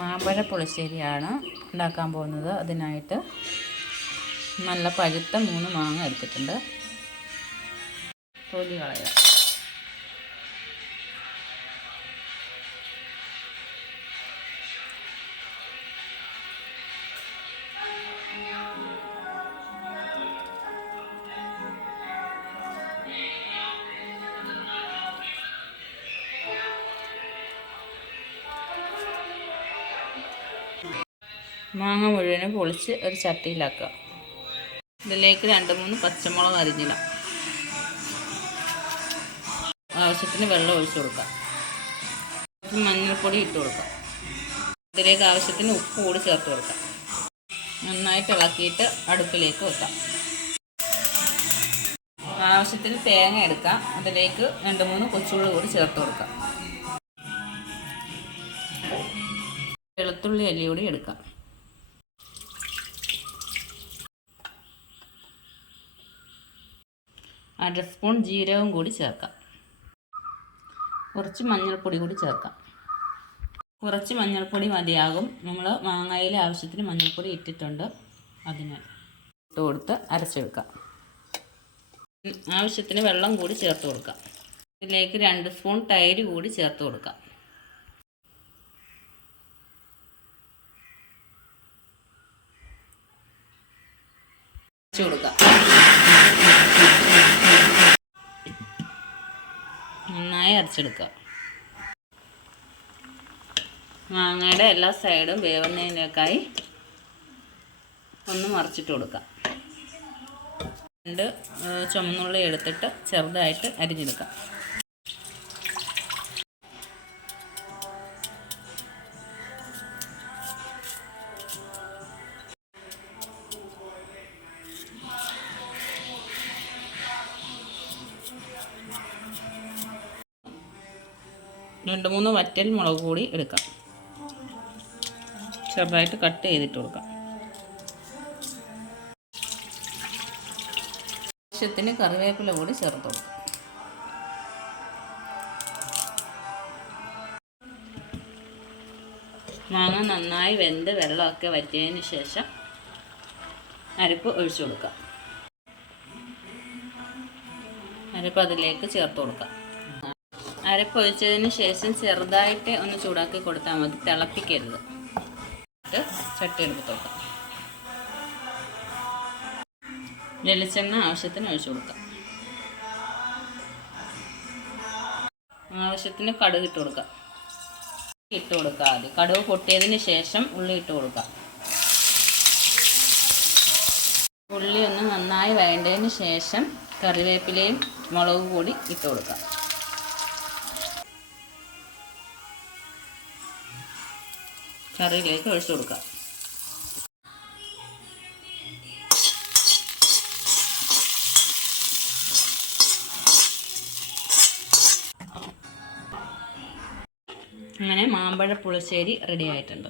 മാമ്പഴ പുളിശ്ശേരിയാണ് ഉണ്ടാക്കാൻ പോകുന്നത് അതിനായിട്ട്. നല്ല പഴുത്ത മൂന്ന് മാങ്ങ എടുത്തിട്ടുണ്ട്. തൊലി കളയുക മാങ്ങ മുഴുവനും പൊളിച്ച് ഒരു ചട്ടിയിലാക്കുക. ഇതിലേക്ക് രണ്ട് മൂന്ന് പച്ചമുളക് അരിഞ്ഞിടാം. ആവശ്യത്തിന് വെള്ളം ഒഴിച്ചു കൊടുക്കാം. മഞ്ഞൾപ്പൊടി ഇട്ട് കൊടുക്കാം. ഇതിലേക്ക് ആവശ്യത്തിന് ഉപ്പ് കൂടി ചേർത്ത് കൊടുക്കാം. നന്നായിട്ട് ഇളക്കിയിട്ട് അടുപ്പിലേക്ക് വെക്കാം. ആവശ്യത്തിന് തേങ്ങ എടുക്കാം. അതിലേക്ക് രണ്ട് മൂന്ന് കൊച്ചുള്ളി കൂടി ചേർത്ത് കൊടുക്കാം. വെളുത്തുള്ളി അല്ലി കൂടി എടുക്കാം. അര സ്പൂൺ ജീരകം കൂടി ചേർക്കാം. കുറച്ച് മഞ്ഞൾപ്പൊടി കൂടി ചേർക്കാം. കുറച്ച് മഞ്ഞൾപ്പൊടി മതിയാകും. നമ്മൾ മാങ്ങയിലെ ആവശ്യത്തിന് മഞ്ഞൾപ്പൊടി ഇട്ടിട്ടുണ്ട്. അതിനാൽ ഇട്ട് കൊടുത്ത് അരച്ചെടുക്കാം. ആവശ്യത്തിന് വെള്ളം കൂടി ചേർത്ത് കൊടുക്കാം. ഇതിലേക്ക് രണ്ട് സ്പൂൺ തൈര് കൂടി ചേർത്ത് കൊടുക്കാം. കൊടുക്കാം. നന്നായി അരച്ചെടുക്കുക. മാങ്ങയുടെ എല്ലാ സൈഡും വേവുന്നതിനേക്കായി ഒന്ന് മറിച്ചിട്ട് കൊടുക്കാം രണ്ട് ചുമന്നുള്ളി എടുത്തിട്ട് ചെറുതായിട്ട് അരിഞ്ഞെടുക്കാം രണ്ട് മൂന്ന് വറ്റൽ മുളക് കൂടി എടുക്കാം. ചെറുതായിട്ട് കട്ട് ചെയ്തിട്ട് കൊടുക്കാം. ആവശ്യത്തിന് കറിവേപ്പില കൂടി ചേർത്ത് കൊടുക്കാം. മാങ്ങ നന്നായി വെന്ത് വെള്ളമൊക്കെ വറ്റിയതിന് ശേഷം അരപ്പ് ഒഴിച്ചു കൊടുക്കാം. അരപ്പ് അതിലേക്ക് ചേർത്ത് കൊടുക്കാം. അരപ്പൊഴിച്ചതിന് ശേഷം ചെറുതായിട്ട് ഒന്ന് ചൂടാക്കി കൊടുത്താൽ മതി. തിളപ്പിക്കരുത്. ചട്ടി എടുത്ത് കൊടുക്കാം. വെളിച്ചെണ്ണ ആവശ്യത്തിന് ഒഴിച്ചു കൊടുക്കാം. ആവശ്യത്തിന് കടുക് ഇട്ട് കൊടുക്കാം. ഇട്ട് കൊടുക്കുക ആദ്യം. കടുക് പൊട്ടിയതിന് ശേഷം ഉള്ളി ഇട്ട് കൊടുക്കാം. ഉള്ളി ഒന്ന് നന്നായി വേണ്ടതിന് ശേഷം കറിവേപ്പിലയും മുളക് കൂടി ഇട്ട് കൊടുക്കാം. കറിയിലേക്ക് ഒഴിച്ചു കൊടുക്കുക. അങ്ങനെ മാമ്പഴ പുളിശ്ശേരി റെഡി ആയിട്ടുണ്ട്.